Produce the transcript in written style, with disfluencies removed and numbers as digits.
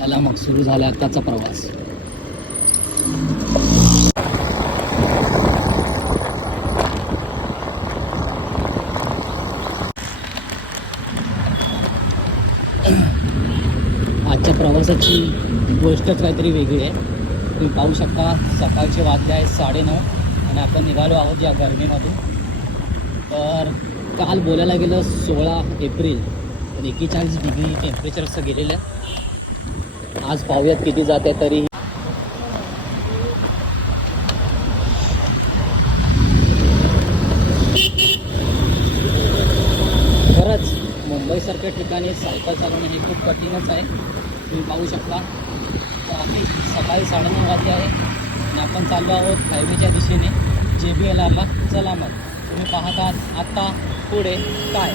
चला मग सुरू झाला आताचा प्रवास. आजच्या प्रवासाची गोष्टच काहीतरी वेगळी आहे. तुम्ही पाहू शकता सकाळचे वाजले आहेत 9:30 आणि आपण निघालो आहोत या गरमीमधून. तर काल बोलायला गेलं 16 एप्रिल तर 41 डिग्री टेम्परेचर असं गेलेलं आहे. आज पाहूयात किती जाते. तरी खरंच मुंबईसारख्या ठिकाणी सायकल चालवणं हे खूप कठीणच आहे. तुम्ही पाहू शकता सकाळी 9:30 वाजले आहे आणि आपण चाललो आहोत हायवेच्या दिशेने JBLRला. चला मग तुम्ही पाहतात आता पुढे काय.